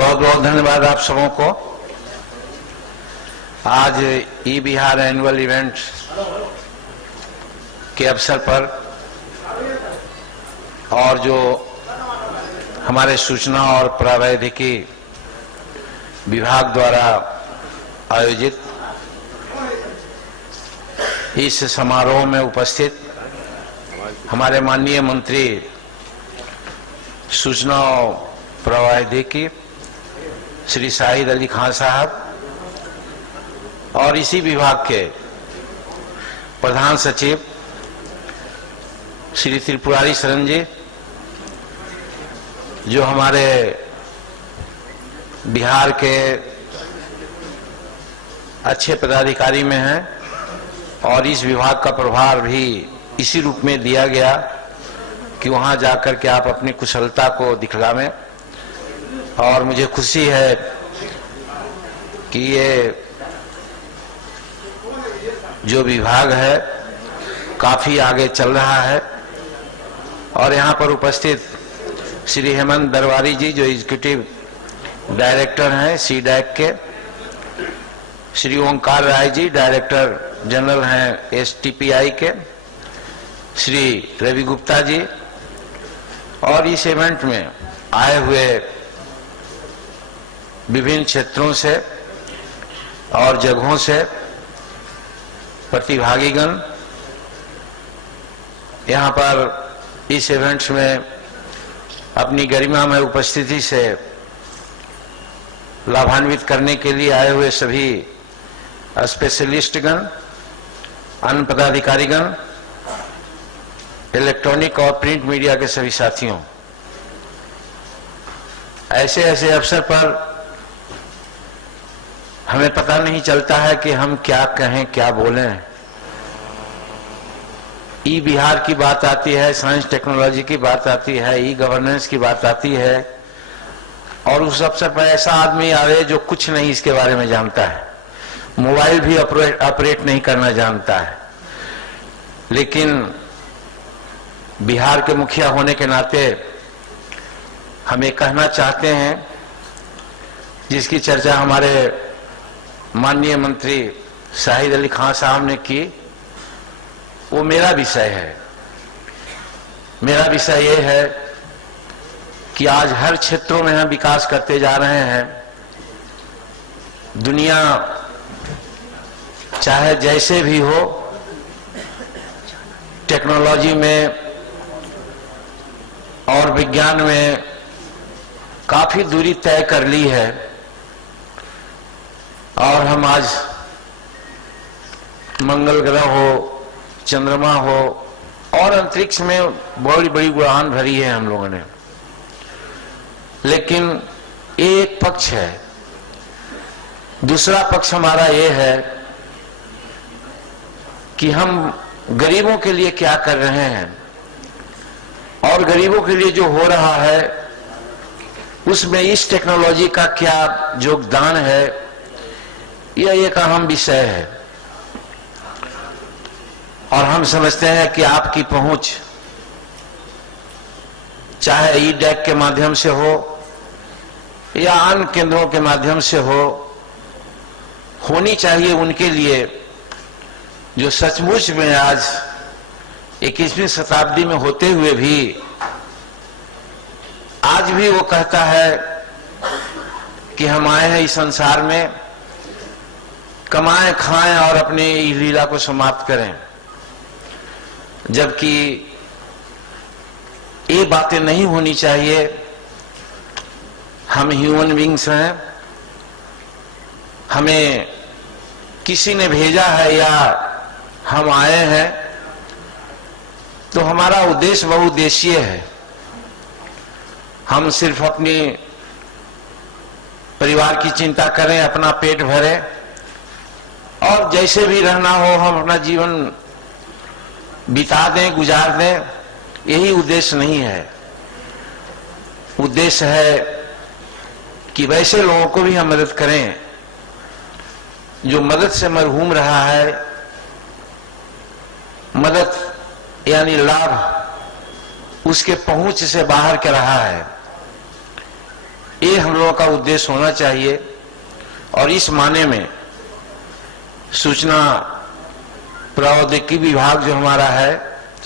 बहुत बहुत धन्यवाद आप सबों को। आज ई बिहार एनुअल इवेंट के अवसर पर और जो हमारे सूचना और प्रावैधिकी विभाग द्वारा आयोजित इस समारोह में उपस्थित हमारे माननीय मंत्री सूचना और प्रावैधिकी श्री शाहिद अली खान साहब और इसी विभाग के प्रधान सचिव श्री त्रिपुरारी शरण जी, जो हमारे बिहार के अच्छे पदाधिकारी में हैं और इस विभाग का प्रभार भी इसी रूप में दिया गया कि वहां जाकर के आप अपनी कुशलता को दिखलावें। और मुझे खुशी है कि ये जो विभाग है काफी आगे चल रहा है। और यहाँ पर उपस्थित श्री हेमंत दरबारी जी, जो एग्जीक्यूटिव डायरेक्टर हैं सीडैक के, श्री ओंकार राय जी डायरेक्टर जनरल हैं एसटीपीआई के, श्री रवि गुप्ता जी, और इस इवेंट में आए हुए विभिन्न क्षेत्रों से और जगहों से प्रतिभागीगण यहाँ पर इस इवेंट्स में अपनी गरिमा में उपस्थिति से लाभान्वित करने के लिए आए हुए सभी स्पेशलिस्टगण, अन्य पदाधिकारीगण, इलेक्ट्रॉनिक और प्रिंट मीडिया के सभी साथियों, ऐसे ऐसे अवसर पर हमें पता नहीं चलता है कि हम क्या कहें, क्या बोलें। ई बिहार की बात आती है, साइंस टेक्नोलॉजी की बात आती है, ई गवर्नेंस की बात आती है, और उस अवसर पर ऐसा आदमी आवे जो कुछ नहीं इसके बारे में जानता है, मोबाइल भी ऑपरेट नहीं करना जानता है, लेकिन बिहार के मुखिया होने के नाते हम ये कहना चाहते हैं, जिसकी चर्चा हमारे माननीय मंत्री शाहिद अली खान साहब ने की, वो मेरा विषय है। मेरा विषय ये है कि आज हर क्षेत्रों में हम विकास करते जा रहे हैं। दुनिया चाहे जैसे भी हो, टेक्नोलॉजी में और विज्ञान में काफी दूरी तय कर ली है, और हम आज मंगल ग्रह हो, चंद्रमा हो और अंतरिक्ष में बड़ी बड़ी उड़ान भरी है हम लोगों ने। लेकिन एक पक्ष है, दूसरा पक्ष हमारा ये है कि हम गरीबों के लिए क्या कर रहे हैं, और गरीबों के लिए जो हो रहा है उसमें इस टेक्नोलॉजी का क्या योगदान है, यह एक अहम विषय है। और हम समझते हैं कि आपकी पहुंच चाहे ई डैक के माध्यम से हो या अन्य केंद्रों के माध्यम से हो, होनी चाहिए उनके लिए जो सचमुच में आज 21वीं शताब्दी में होते हुए भी आज भी वो कहता है कि हम आए हैं इस संसार में, कमाएं खाएं और अपने लीला को समाप्त करें। जबकि ये बातें नहीं होनी चाहिए। हम ह्यूमन बींग्स हैं, हमें किसी ने भेजा है या हम आए हैं, तो हमारा उद्देश्य बहुउद्देशीय है। हम सिर्फ अपनी परिवार की चिंता करें, अपना पेट भरें और जैसे भी रहना हो हम अपना जीवन बिता दें, गुजार दें, यही उद्देश्य नहीं है। उद्देश्य है कि वैसे लोगों को भी हम मदद करें जो मदद से मरहूम रहा है। मदद यानी लाभ उसके पहुंच से बाहर के रहा है। ये हम लोगों का उद्देश्य होना चाहिए। और इस माने में सूचना प्रौद्योगिकी विभाग जो हमारा है,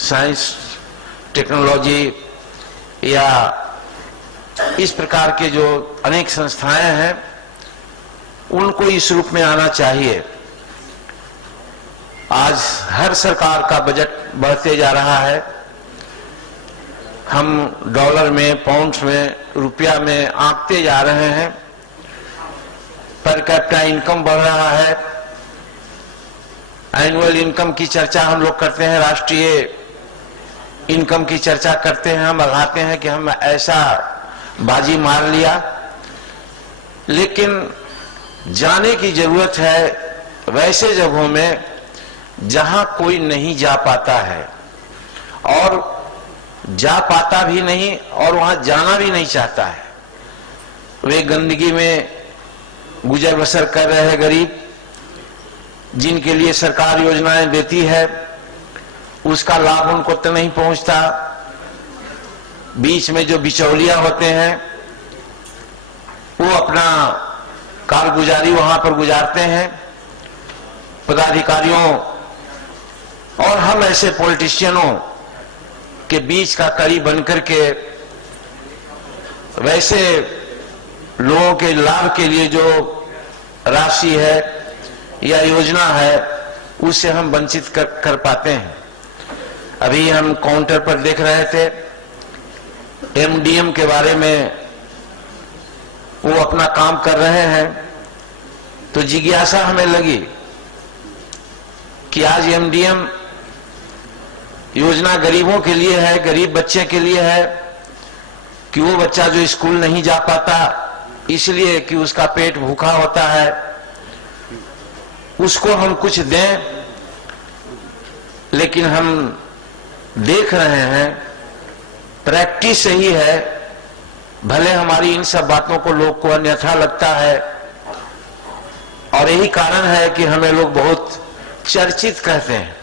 साइंस टेक्नोलॉजी या इस प्रकार के जो अनेक संस्थाएं हैं, उनको इस रूप में आना चाहिए। आज हर सरकार का बजट बढ़ते जा रहा है। हम डॉलर में, पाउंड्स में, रुपया में आंकते जा रहे हैं। पर कैपिटा इनकम बढ़ रहा है। एनुअल इनकम की चर्चा हम लोग करते हैं, राष्ट्रीय इनकम की चर्चा करते हैं, हम लगाते हैं कि हम ऐसा बाजी मार लिया। लेकिन जाने की जरूरत है वैसे जगहों में जहां कोई नहीं जा पाता है और जा पाता भी नहीं और वहां जाना भी नहीं चाहता है। वे गंदगी में गुजर बसर कर रहे हैं गरीब, जिनके लिए सरकार योजनाएं देती है उसका लाभ उनको तो नहीं पहुंचता। बीच में जो बिचौलिया होते हैं वो अपना कारगुजारी वहां पर गुजारते हैं। पदाधिकारियों और हम ऐसे पॉलिटिशियनों के बीच का कड़ी बनकर के वैसे लोगों के लाभ के लिए जो राशि है या योजना है उससे हम वंचित कर पाते हैं। अभी हम काउंटर पर देख रहे थे, एमडीएम के बारे में वो अपना काम कर रहे हैं, तो जिज्ञासा हमें लगी कि आज एमडीएम योजना गरीबों के लिए है, गरीब बच्चे के लिए है, कि वो बच्चा जो स्कूल नहीं जा पाता इसलिए कि उसका पेट भूखा होता है, उसको हम कुछ दें। लेकिन हम देख रहे हैं प्रैक्टिस सही है, भले हमारी इन सब बातों को लोग को अन्यथा लगता है और यही कारण है कि हमें लोग बहुत चर्चित कहते हैं।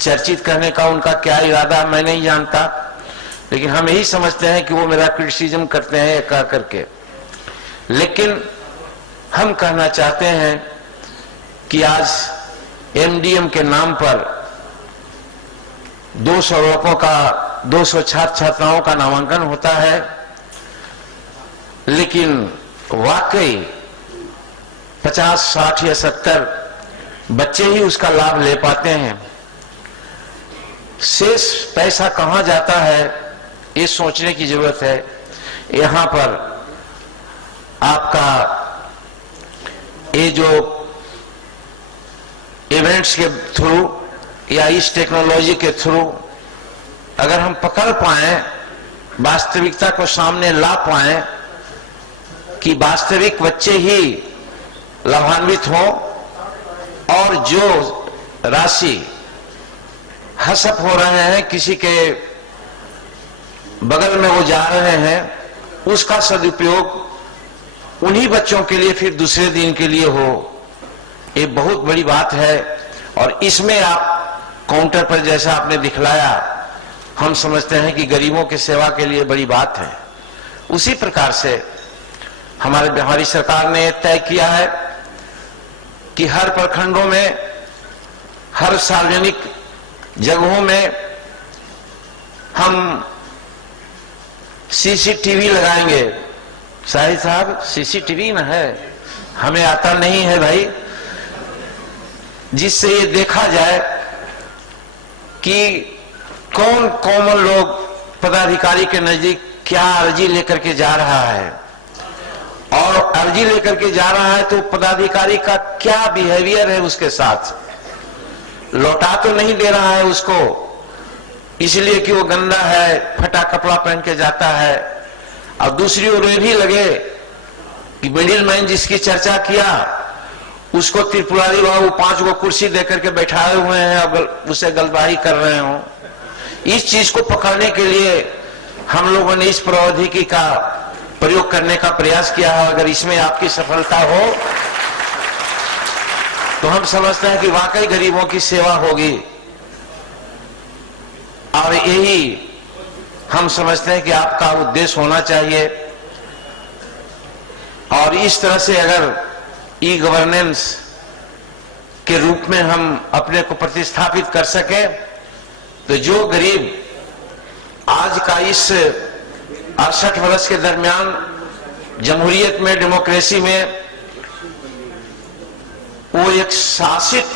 चर्चित कहने का उनका क्या इरादा मैं नहीं जानता, लेकिन हम यही समझते हैं कि वो मेरा क्रिटिसिज्म करते हैं कह करके। लेकिन हम कहना चाहते हैं कि आज एमडीएम के नाम पर 200 लोगों का 200 छात्र छात्राओं का नामांकन होता है, लेकिन वाकई 50, 60 या 70 बच्चे ही उसका लाभ ले पाते हैं। शेष पैसा कहां जाता है ये सोचने की जरूरत है। यहां पर आपका ये जो इवेंट्स के थ्रू या इस टेक्नोलॉजी के थ्रू अगर हम पकड़ पाए, वास्तविकता को सामने ला पाए कि वास्तविक बच्चे ही लाभान्वित हों और जो राशि हसप हो रहे हैं किसी के बगल में वो जा रहे हैं, उसका सदुपयोग उन्हीं बच्चों के लिए फिर दूसरे दिन के लिए हो, ये बहुत बड़ी बात है। और इसमें आप काउंटर पर जैसा आपने दिखलाया, हम समझते हैं कि गरीबों की सेवा के लिए बड़ी बात है। उसी प्रकार से हमारी सरकार ने तय किया है कि हर प्रखंडों में, हर सार्वजनिक जगहों में हम सीसीटीवी लगाएंगे। शाहिद साहब, सीसीटीवी न है, हमें आता नहीं है भाई, जिससे ये देखा जाए कि कौन कॉमन लोग पदाधिकारी के नजदीक क्या अर्जी लेकर के जा रहा है, और अर्जी लेकर के जा रहा है तो पदाधिकारी का क्या बिहेवियर है उसके साथ। लौटा तो नहीं दे रहा है उसको इसलिए कि वो गंदा है, फटा कपड़ा पहन के जाता है, और दूसरी ओर ये भी लगे कि मिडिल मैन जिसकी चर्चा किया उसको त्रिपुरारी बाबू 5 गो कुर्सी देकर के बैठाए हुए हैं, अब उसे गलबाही कर रहे हो। इस चीज को पकड़ने के लिए हम लोगों ने इस प्रौद्योगिकी का प्रयोग करने का प्रयास किया है। अगर इसमें आपकी सफलता हो तो हम समझते हैं कि वाकई गरीबों की सेवा होगी, और यही हम समझते हैं कि आपका उद्देश्य होना चाहिए। और इस तरह से अगर ई गवर्नेंस के रूप में हम अपने को प्रतिस्थापित कर सके तो जो गरीब आज का इस 68 वर्ष के दरमियान जमहूरियत में, डेमोक्रेसी में वो एक शासित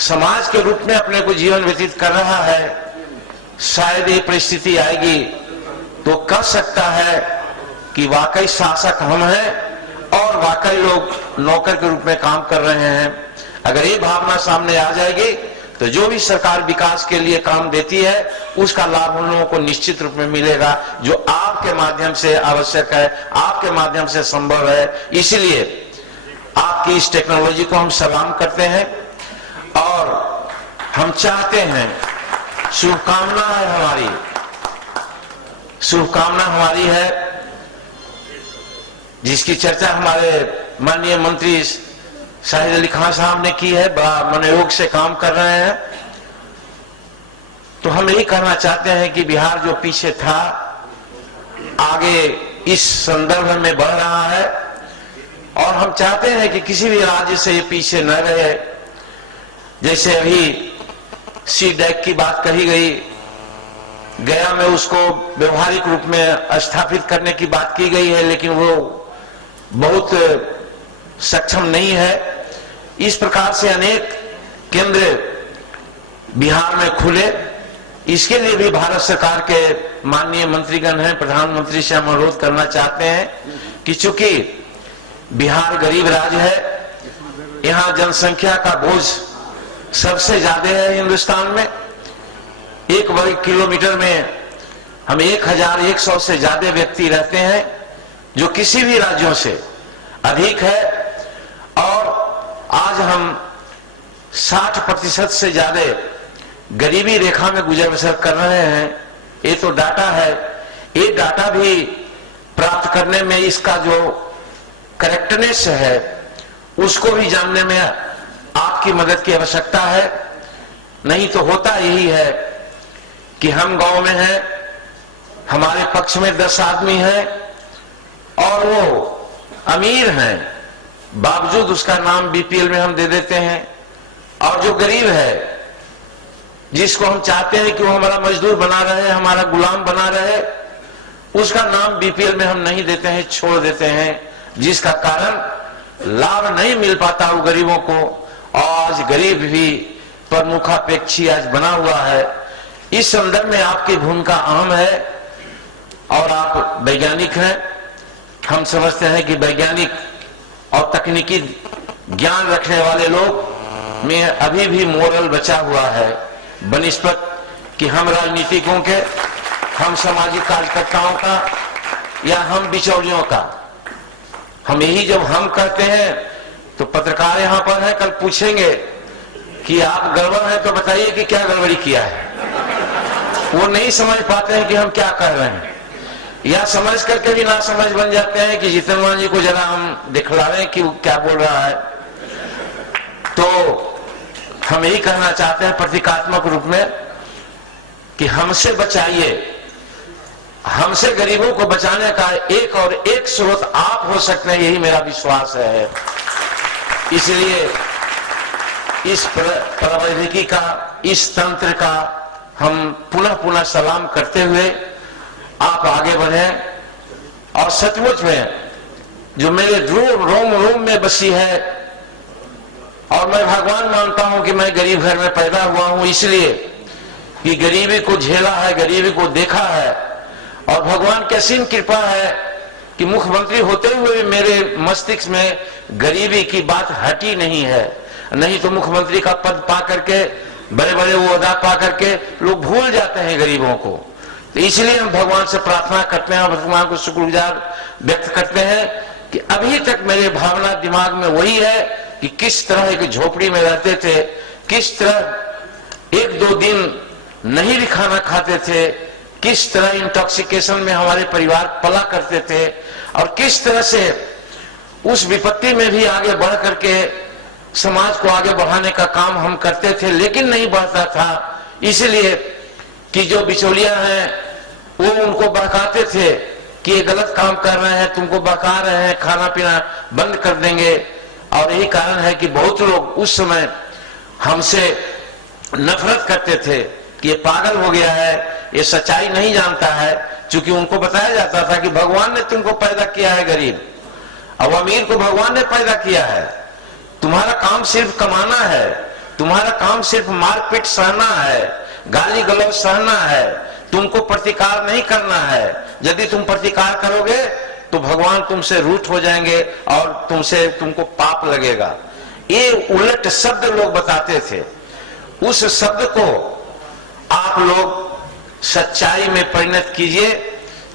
समाज के रूप में अपने को जीवन व्यतीत कर रहा है, शायद ये परिस्थिति आएगी तो कह सकता है कि वाकई शासक हम हैं और वाकई लोग नौकर के रूप में काम कर रहे हैं। अगर ये भावना सामने आ जाएगी तो जो भी सरकार विकास के लिए काम देती है उसका लाभ हम लोगों को निश्चित रूप में मिलेगा, जो आपके माध्यम से आवश्यक है, आपके माध्यम से संभव है। इसलिए आपकी इस टेक्नोलॉजी को हम सलाम करते हैं और हम चाहते हैं, शुभकामना हमारी है जिसकी चर्चा हमारे माननीय मंत्री शाहिद अली खान साहब ने की है, बड़ा मनोयोग से काम कर रहे हैं। तो हम यही कहना चाहते हैं कि बिहार जो पीछे था आगे इस संदर्भ में बढ़ रहा है और हम चाहते हैं कि किसी भी राज्य से ये पीछे न रहे। जैसे अभी CDAC की बात कही गई, गया में उसको व्यवहारिक रूप में स्थापित करने की बात की गई है, लेकिन वो बहुत सक्षम नहीं है। इस प्रकार से अनेक केंद्र बिहार में खुले, इसके लिए भी भारत सरकार के माननीय मंत्रीगण हैं, प्रधानमंत्री से हम अनुरोध करना चाहते हैं कि चूंकि बिहार गरीब राज्य है, यहाँ जनसंख्या का बोझ सबसे ज्यादा है हिंदुस्तान में। 1 वर्ग किलोमीटर में हम 1100 से ज्यादा व्यक्ति रहते हैं, जो किसी भी राज्यों से अधिक है। और आज हम 60% से ज्यादा गरीबी रेखा में गुजर बसर कर रहे हैं। ये तो डाटा है, ये डाटा भी प्राप्त करने में इसका जो करेक्टनेस है उसको भी जानने में आपकी मदद की आवश्यकता है। नहीं तो होता यही है कि हम गांव में हैं, हमारे पक्ष में 10 आदमी हैं और वो अमीर हैं, बावजूद उसका नाम BPL में हम दे देते हैं। और जो गरीब है, जिसको हम चाहते हैं कि वो हमारा मजदूर बना रहे, हमारा गुलाम बना रहे, उसका नाम BPL में हम नहीं देते हैं, छोड़ देते हैं, जिसका कारण लाभ नहीं मिल पाता वो गरीबों को। आज गरीब भी प्रमुखापेक्षी आज बना हुआ है। इस संदर्भ में आपकी भूमिका अहम है और आप वैज्ञानिक हैं। हम समझते हैं कि वैज्ञानिक और तकनीकी ज्ञान रखने वाले लोग में अभी भी मोरल बचा हुआ है, बनिस्बत कि हम राजनीतिकों के, हम सामाजिक कार्यकर्ताओं का या हम बिचौलियों का। हम यही जब हम कहते हैं तो पत्रकार यहां पर हैं, कल पूछेंगे कि आप गड़बड़ है तो बताइए कि क्या गड़बड़ी किया है। वो नहीं समझ पाते हैं कि हम क्या कर रहे हैं, या समझ करके भी ना समझ बन जाते हैं कि जितेंद्र जी को जरा हम दिखला रहे हैं कि वो क्या बोल रहा है। तो हम यही कहना चाहते हैं प्रतीकात्मक रूप में कि हमसे बचाइए, हमसे गरीबों को बचाने का एक और एक स्रोत आप हो सकते हैं, यही मेरा विश्वास है। इसलिए इस प्रौद्योगिकी का, इस तंत्र का हम पुनः पुनः सलाम करते हुए आप आगे बढ़े और सचमुच में जो मेरे रोम रोम में बसी है, और मैं भगवान मानता हूं कि मैं गरीब घर में पैदा हुआ हूं, इसलिए कि गरीबी को झेला है, गरीबी को देखा है। और भगवान की असीम कृपा है कि मुख्यमंत्री होते हुए भी मेरे मस्तिष्क में गरीबी की बात हटी नहीं है। नहीं तो मुख्यमंत्री का पद पा करके, बड़े बड़े वो अदा पा करके लोग भूल जाते हैं गरीबों को। तो इसलिए हम भगवान से प्रार्थना करते हैं और भगवान को शुक्रगुजार व्यक्त करते हैं कि अभी तक मेरे भावना दिमाग में वही है कि किस तरह एक झोपड़ी में रहते थे, किस तरह 1-2 दिन नहीं भी खाना खाते थे, किस तरह इंटॉक्सिकेशन में हमारे परिवार पला करते थे, और किस तरह से उस विपत्ति में भी आगे बढ़ करके समाज को आगे बढ़ाने का काम हम करते थे, लेकिन नहीं बढ़ता था। इसलिए कि जो बिचौलिया हैं वो उनको बहकाते थे कि ये गलत काम कर रहे हैं, तुमको बका रहे हैं, खाना पीना बंद कर देंगे। और यही कारण है कि बहुत लोग उस समय हमसे नफरत करते थे कि ये पागल हो गया है, ये सच्चाई नहीं जानता है। क्योंकि उनको बताया जाता था कि भगवान ने तुमको पैदा किया है गरीब, अब अमीर को भगवान ने पैदा किया है, तुम्हारा काम सिर्फ कमाना है, तुम्हारा काम सिर्फ मारपीट सहना है, गाली गलौज सहना है, तुमको प्रतिकार नहीं करना है। यदि तुम प्रतिकार करोगे तो भगवान तुमसे रूठ हो जाएंगे और तुमको पाप लगेगा। ये उलट शब्द लोग बताते थे। उस शब्द को आप लोग सच्चाई में परिणत कीजिए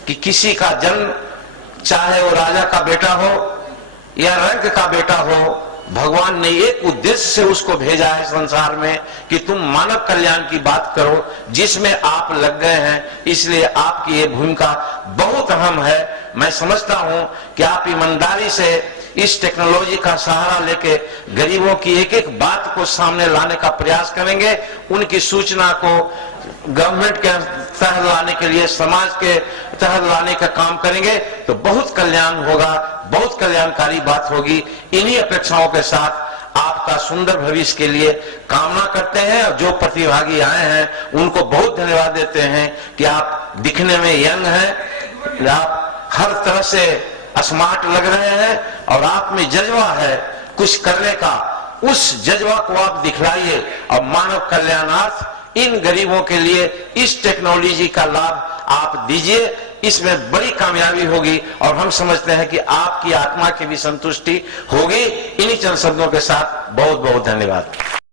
कि किसी का जन्म, चाहे वो राजा का बेटा हो या रंग का बेटा हो, भगवान ने एक उद्देश्य से उसको भेजा है संसार में कि तुम मानव कल्याण की बात करो, जिसमें आप लग गए हैं। इसलिए आपकी ये भूमिका बहुत अहम है। मैं समझता हूं कि आप ईमानदारी से इस टेक्नोलॉजी का सहारा लेके गरीबों की एक एक बात को सामने लाने का प्रयास करेंगे, उनकी सूचना को गवर्नमेंट के तहत लाने के लिए, समाज के तहत लाने का काम करेंगे तो बहुत कल्याण होगा, बहुत कल्याणकारी बात होगी। इन्हीं अपेक्षाओं के साथ आपका सुंदर भविष्य के लिए कामना करते हैं। और जो प्रतिभागी आए हैं उनको बहुत धन्यवाद देते हैं कि आप दिखने में यंग हैं, आप हर तरह से स्मार्ट लग रहे हैं और आप में जज्बा है कुछ करने का। उस जज्बा को आप दिखलाइए और मानव कल्याणार्थ इन गरीबों के लिए इस टेक्नोलॉजी का लाभ आप दीजिए। इसमें बड़ी कामयाबी होगी और हम समझते हैं कि आपकी आत्मा की भी संतुष्टि होगी। इन्हीं चंद शब्दों के साथ बहुत बहुत धन्यवाद।